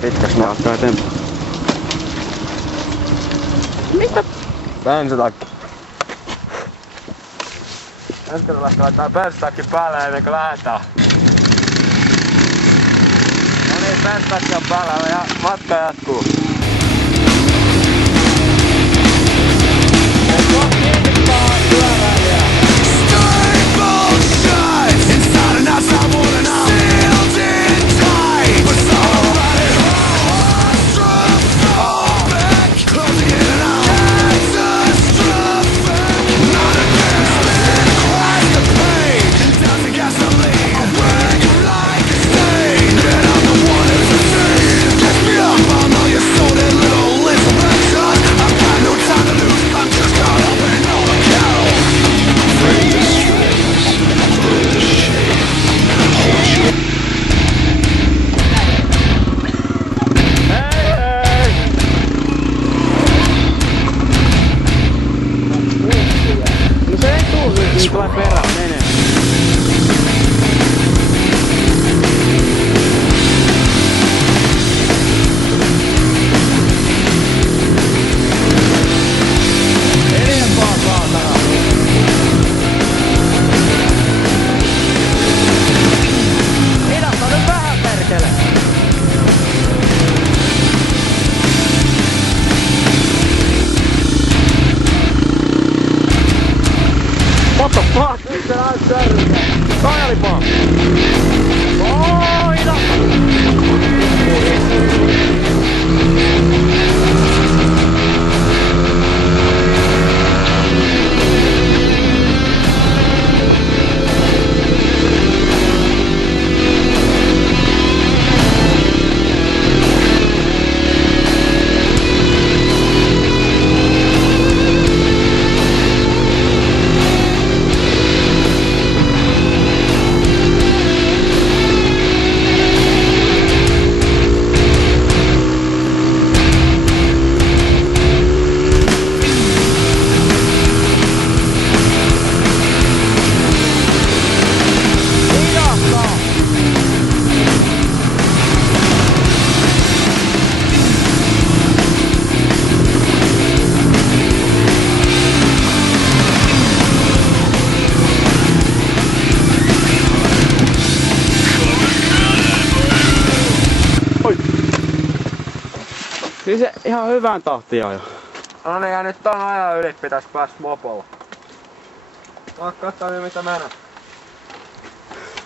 tää pitkäs nää. Jatkaa eteenpäin. Mitä? Bensatakki. Ensi kerralla laittaa bensatakki päälle ennen kuin lähetään. No niin, bensatakki on päällä ja matka jatkuu. Tulee perään menee. Enempää saatana. Hidasta nyt vähän perkele. What the fuck? Nyt se näyttää särjää. Kajalipaa! Oo, hidasta! Siis se ihan hyvään tahtia jo. No niin, ja nyt ton ajan yli pitäis päästä mopolla. Saat katsoa mitä mennä.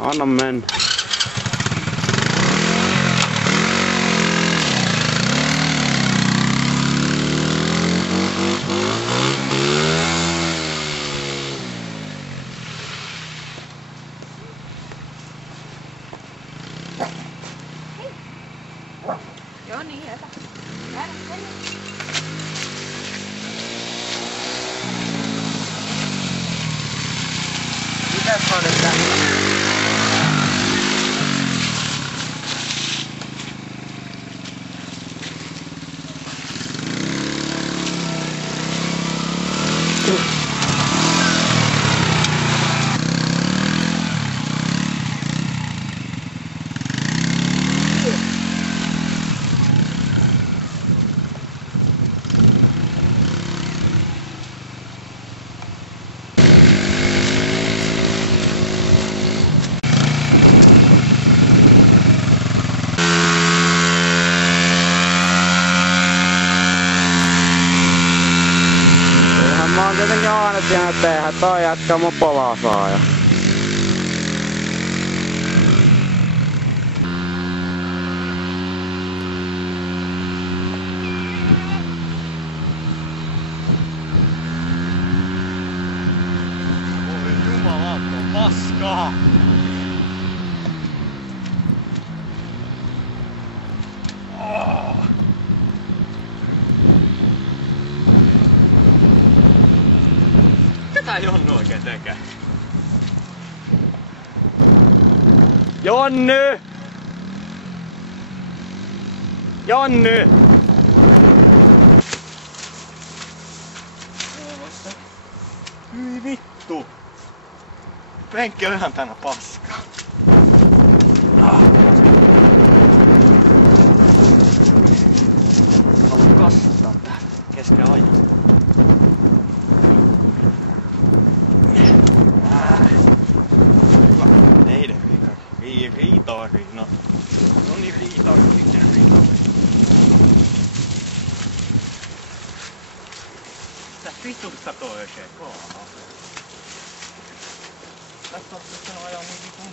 Anna mennä. Joo niin, hyvä. Mitäs mä nyt tää? Mä oon tietenkin aina tiennyt tehdä, toi jätkä mopolaa saa ja... Oi jumalauta, paskaa! Mitä Jonnu oikein tekee? Jonny! Jonny! Hyi vittu! Penkki on ihan tänä paskaa. Riitari, no. No niin, riitari. Mitä vitusta toi oikein kaahaa? Tästä on ajaa niin vitun.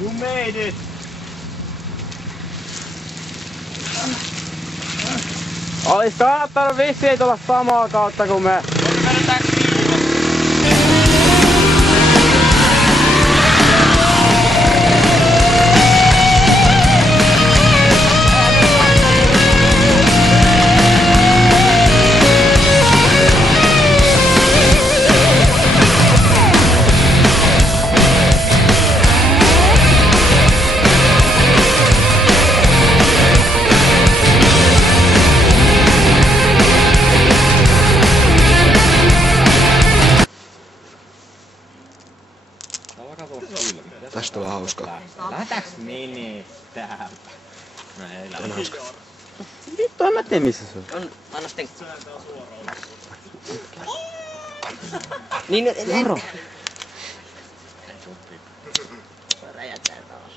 You made it! Olis kannattanut vissiin tulla samaa kautta kuin me. Tästä on hauskaa. Lähdetäänkö menee täältä? No ei lähde. Vittu, en mä tiedä missä se on. Anna sitten. Niin, Moro. räjätään taas.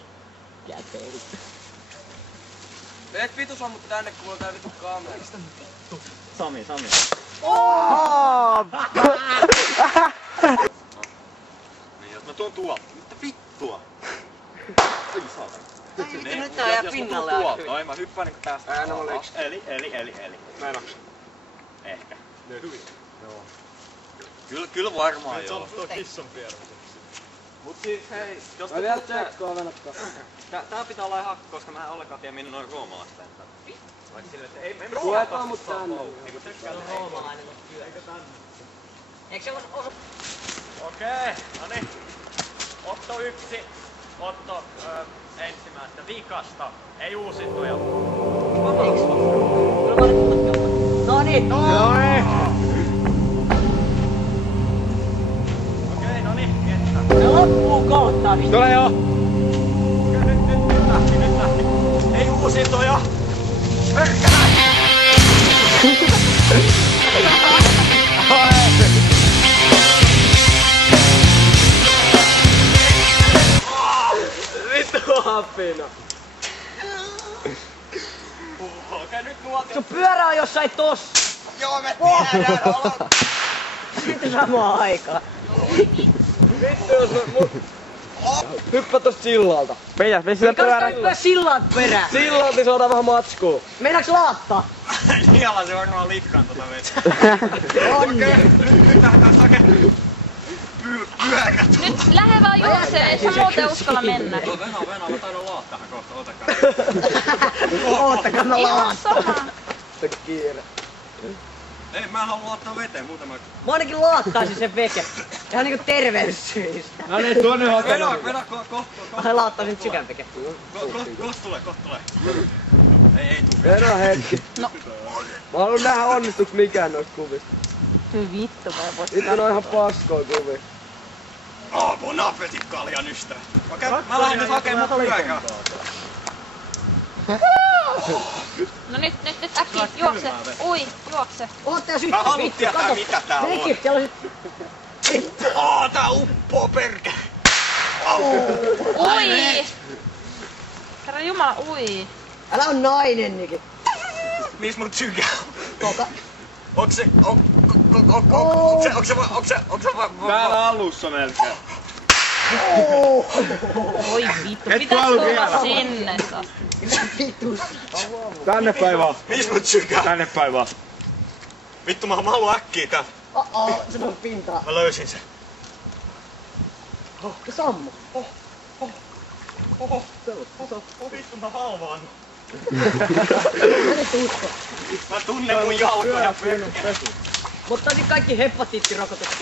Käteeli. Meet vitu sammut tänne, kun on tää vitu kamera. Sami. Niin, jos mä tuon tuolta. Mitä vittua? Ai saatana. Nyt tää jää pinnalle aika hyvin. Toi mä hyppään niinku tästä. Animal X. Eli. Menoks? Ehkä. Kyllä varmaan joo. Mut siis hei, jos Mä vielä tsekkoa venottaa. tää pitää olla ihan koska mä en ollenkaan tiedä minne noin ruomalaiset lentää. Vaikka silleen, että ei me Tuetaan mut tänne. Eiku tykkää Roomalainen on työ. Eikö se osu? Okei, noniin. Otto 1. Otto ensimmäistä vikasta. Ei uusittuja. Noniin! Okei, noniin, kettä. Se loppuu kohta, niin Tule joo! Okei, nyt lähti. Ei uusittuja. Vittu hapina! Okei, nyt nuotio. sun pyörä on jossain tossa. Joo, me tiedän. Sitten samaan aikaan. Vittu jos mut... Hyppää tosta sillalta. Pitäis vissiin pyörä. Katsotaan sillat perään. Sillalta saadaan vähän matskua. Meinaaks laattaa? Niillä se varmaan likkaan tota vettä. On. Nyt lähdetään sake. Pyörät. Nyt lähde vaan juoksee, ei sä muuten uskalla mennä. Venä, mä taidan laattahan kohta, otakaa. Oottakaa mä laattaa. Se kiire. Ei, mä halua laattaa veteen, muuten mä... Mä ainakin laattaisin sen veke. Ihan niinku terveyssyistä. No niin, tuonne hakena. Venä, kohta. Mä laattaisin sykän veke. Kohta tulee. Ei tuu. Venä hetki. No. Mä haluun nähdä onnistuks mikään noista kuvista. Hyi vittu, mä en voi Vittu ne on ihan paskoja kuvia. Bon appetit, kaljan ystävä. Okei, mä lähden nyt hakemaan pyörää. No nyt äkkiä, juokse. Ui, juokse. Ootte jos Mä yhtä haluun vittu, tietää kato. mitä tää on. Veki, siellä on sit... Tää uppoo perkä. Ui! Herra Jumala, ui. Älä on nainen, Niki. Miss mun sykää? Toka. Onks se Täällä alussa melkein. Oi vittu, pitäis tulla sinne taas. Vitus. Tänne päin vaan. Miss mun sykää? Tänne päin vaan. Vittu mä haluan äkkiä tää. Se on pintaa. Mä löysin sen. Se sammu. Vittu mä halvaan. Mä et usko. Mä tunnen mun jalkoja. Mutta otin kaikki hepatiittirokotukset.